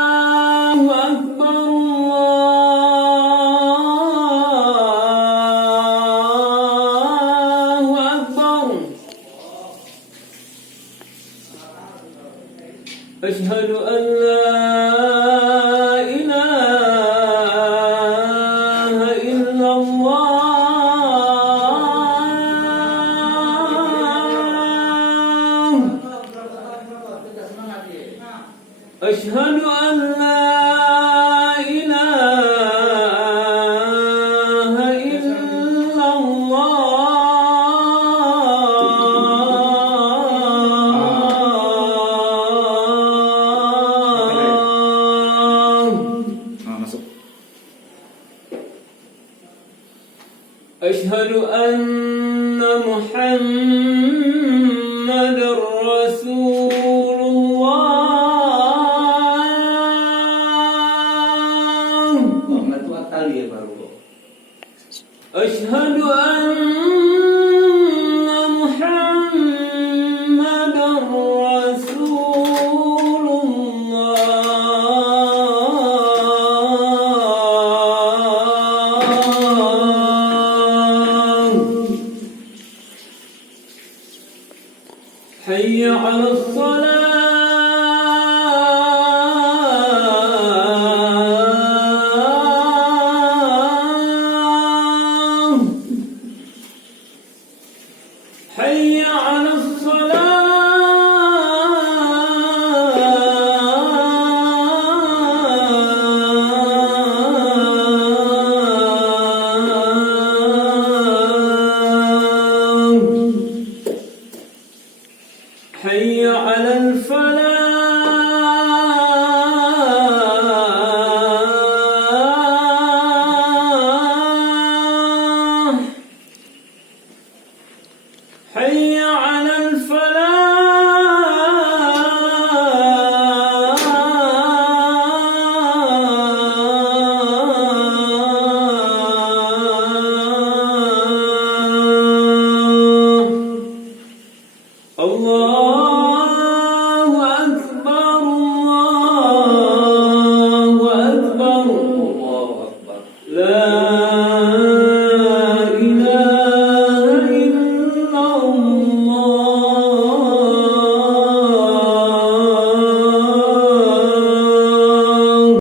الله أكبر الله أكبر أشهد أن لا إله إلا الله أشهد أن لا إله إلا Masuk. أشهد أن محمد رسول الله Muhammad itu kali ya baru. أشهد أن محمد رسول الله حي على الصلاة حي على الصلاة حي على الفلاح حي على الفلاح الله أكبر الله أكبر Allahu Akbar. لا